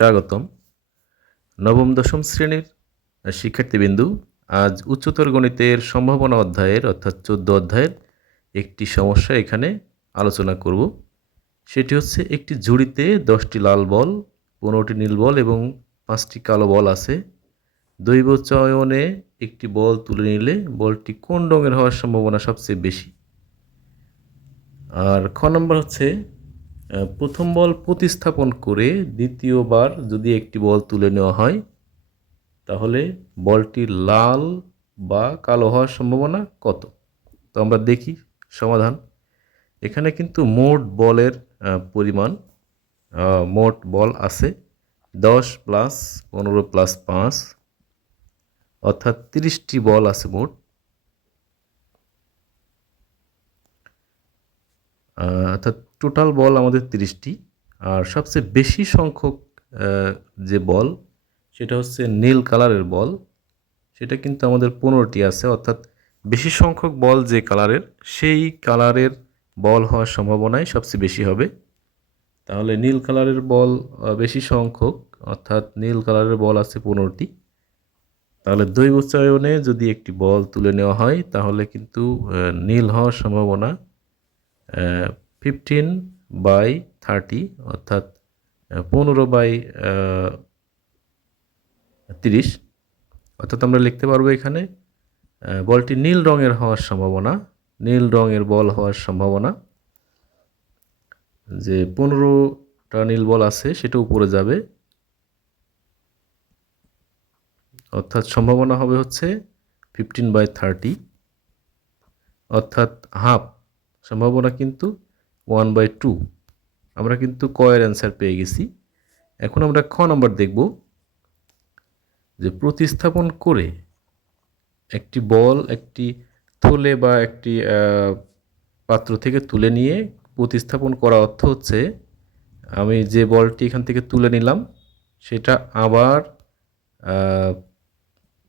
স্বাগতম। নবম, দশম শ্রেণির শিক্ষার্থীবিন্দু, আজ উচ্চতর গণিতের সম্ভাবনা অধ্যায়ের অর্থাৎ চোদ্দ অধ্যায়ের একটি সমস্যা এখানে আলোচনা করব। সেটি হচ্ছে একটি ঝুড়িতে দশটি লাল বল, পনেরোটি নীল বল এবং পাঁচটি কালো বল আছে। দৈব চয়নে একটি বল তুলে নিলে বলটি কোন রঙের হওয়ার সম্ভাবনা সবচেয়ে বেশি? আর খ নম্বর হচ্ছে প্রথম বল প্রতিস্থাপন করে দ্বিতীয়বার যদি একটি বল তুলে নেওয়া হয়, তাহলে বলটি লাল বা কালো হওয়ার সম্ভাবনা কত? তো আমরা দেখি সমাধান। এখানে কিন্তু মোট বলের পরিমাণ মোট বল আছে দশ প্লাস পনেরো প্লাস পাঁচ, অর্থাৎ তিরিশটি বল আছে মোট। অর্থাৎ টোটাল বল আমাদের তিরিশটি। আর সবচেয়ে বেশি সংখ্যক যে বল সেটা হচ্ছে নীল কালারের বল সেটা কিন্তু আমাদের পনেরোটি আছে, অর্থাৎ বেশি সংখ্যক বল যে কালারের, সেই কালারের বল হওয়ার সম্ভাবনাই সবচেয়ে বেশি হবে। তাহলে নীল কালারের বল বেশি সংখ্যক, অর্থাৎ নীল কালারের বল আছে পনেরোটি। তাহলে দৈব যদি একটি বল তুলে নেওয়া হয়, তাহলে কিন্তু নীল হওয়ার সম্ভাবনা ফিফটিন বাই থার্টি অর্থাৎ পনেরো বাই তিরিশ। অর্থাৎ আমরা লিখতে পারব এখানে বলটি নীল রঙের হওয়ার সম্ভাবনা, নীল রঙের বল হওয়ার সম্ভাবনা। যে পনেরোটা নীল বল আছে, সেটা উপরে যাবে। অর্থাৎ সম্ভাবনা হবে হচ্ছে ফিফটিন বাই থার্টি অর্থাৎ হাফ সম্ভাবনা কিন্তু ওয়ান বাই টু। আমরা কিন্তু কয়ের অ্যান্সার পেয়ে গেছি। এখন আমরা খ নম্বর দেখব। যে প্রতিস্থাপন করে একটি বল, একটি থলে বা একটি পাত্র থেকে তুলে নিয়ে প্রতিস্থাপন করা অর্থ হচ্ছে, আমি যে বলটি এখান থেকে তুলে নিলাম, সেটা আবার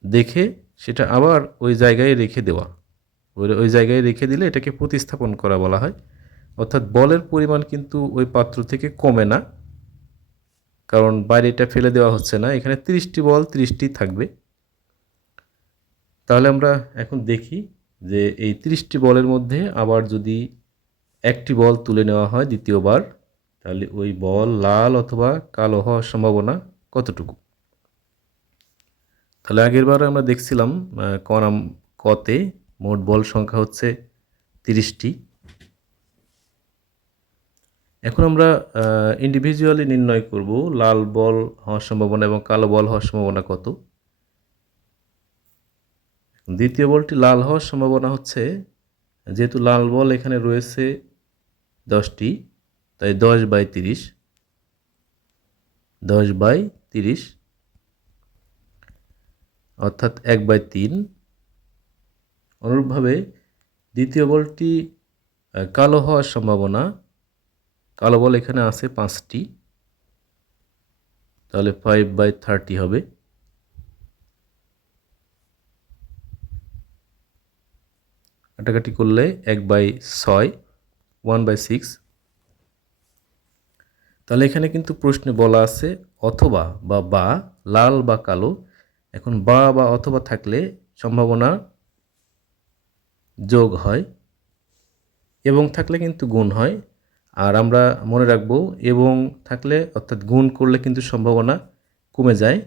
দেখে সেটা আবার ওই জায়গায় রেখে দেওয়া। ওই ওই জায়গায় রেখে দিলে এটাকে প্রতিস্থাপন করা বলা হয়। অর্থাৎ বলের পরিমাণ কিন্তু ওই পাত্র থেকে কমে না। কারণ বাইরে এটা ফেলে দেওয়া হচ্ছে না। এখানে তিরিশটি বল তিরিশটি থাকবে। তাহলে আমরা এখন দেখি যে এই তিরিশটি বলের মধ্যে আবার যদি একটি বল তুলে নেওয়া হয় দ্বিতীয়বার তাহলে ওই বল লাল অথবা কালো হওয়ার সম্ভাবনা কতটুকু? তাহলে আগের বার আমরা দেখছিলাম আহ, ক নাম কতে মোট বল সংখ্যা হচ্ছে তিরিশটি। এখন আমরা ইন্ডিভিজুয়ালি নির্ণয় করব লাল বল হওয়ার সম্ভাবনা এবং কালো বল হওয়ার সম্ভাবনা কত। দ্বিতীয় বলটি লাল হওয়ার সম্ভাবনা হচ্ছে, যেহেতু লাল বল এখানে রয়েছে দশটি, তাই দশ বাই তিরিশ, দশ বাই তিরিশ, অর্থাৎ এক বাই তিন অনুরূপভাবে দ্বিতীয় বলটি কালো হওয়ার সম্ভাবনা। কালো বল এখানে আছে পাঁচটি। তাহলে ফাইভ বাই থার্টি হবে। কাটাকাটি করলে এক বাই ছয় ওয়ান বাই সিক্স তাহলে এখানে কিন্তু প্রশ্নে বলা আছে অথবা বা বা, লাল বা কালো। এখন বা বা অথবা থাকলে সম্ভাবনা যোগ হয় এবং থাকলে কিন্তু গুণ হয়। আর আমরা মনে রাখব, এবং থাকলে অর্থাৎ গুণ করলে কিন্তু সম্ভাবনা কমে যায়,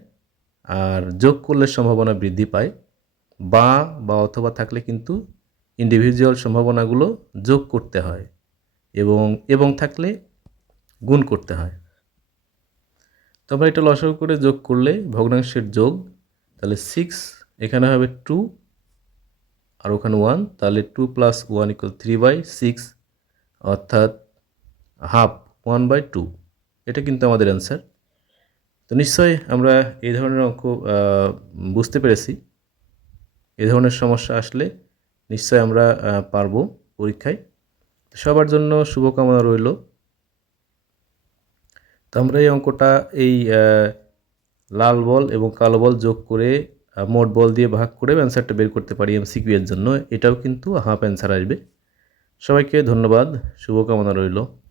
আর যোগ করলে সম্ভাবনা বৃদ্ধি পায়। বা বা অথবা থাকলে কিন্তু ইন্ডিভিজুয়াল সম্ভাবনাগুলো যোগ করতে হয় এবং এবং থাকলে গুণ করতে হয়। তো আমরা এটা লসাগু করে যোগ করলে ভগ্নাংশের যোগ, তাহলে সিক্স এখানে হবে টু আর ওখানে ওয়ান তাহলে two plus one equal three by six অর্থাৎ হাফ ওয়ান বাই টু এটা কিন্তু আমাদের অ্যান্সার তো নিশ্চয়ই আমরা এই ধরনের অঙ্ক বুঝতে পেরেছি। এই ধরনের সমস্যা আসলে নিশ্চয় আমরা পারব পরীক্ষায়। সবার জন্য শুভকামনা রইল। তো আমরা এই অঙ্কটা এই লাল বল এবং কালো বল যোগ করে মোট বল দিয়ে ভাগ করে অ্যান্সারটা বের করতে পারি এমসিকিউ এর জন্য। এটাও কিন্তু হাফ অ্যান্সার আসবে। সবাইকে ধন্যবাদ। শুভকামনা রইল।